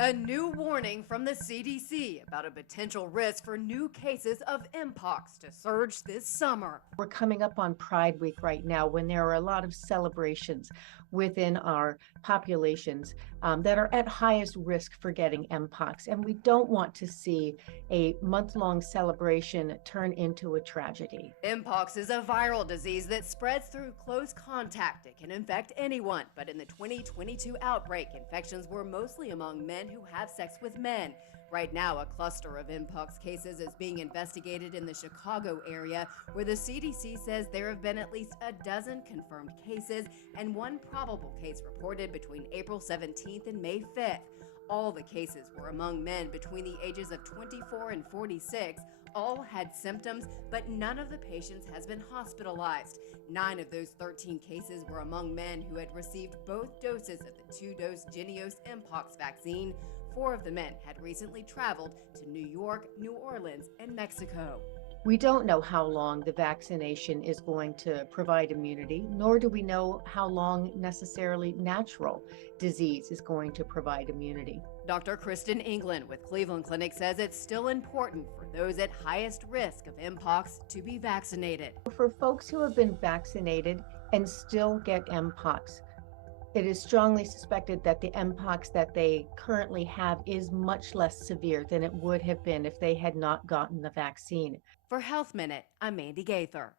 A new warning from the CDC about a potential risk for new cases of mpox to surge this summer. We're coming up on Pride Week right now when there are a lot of celebrations within our populations that are at highest risk for getting mpox. And we don't want to see a month-long celebration turn into a tragedy. Mpox is a viral disease that spreads through close contact. It can infect anyone, but in the 2022 outbreak, infections were mostly among men who have sex with men. Right now, a cluster of mpox cases is being investigated in the Chicago area, where the CDC says there have been at least a dozen confirmed cases and one probable case reported between April 17th and May 5th. All the cases were among men between the ages of 24 and 46. All had symptoms, but none of the patients has been hospitalized. 9 of those 13 cases were among men who had received both doses of the 2-dose Jynneos Mpox vaccine. 4 of the men had recently traveled to New York, New Orleans, and Mexico. We don't know how long the vaccination is going to provide immunity, nor do we know how long necessarily natural disease is going to provide immunity. Dr. Kristen England with Cleveland Clinic says it's still important for those at highest risk of mpox to be vaccinated. For folks who have been vaccinated and still get mpox, it is strongly suspected that the mpox that they currently have is much less severe than it would have been if they had not gotten the vaccine. For Health Minute, I'm Mandy Gaither.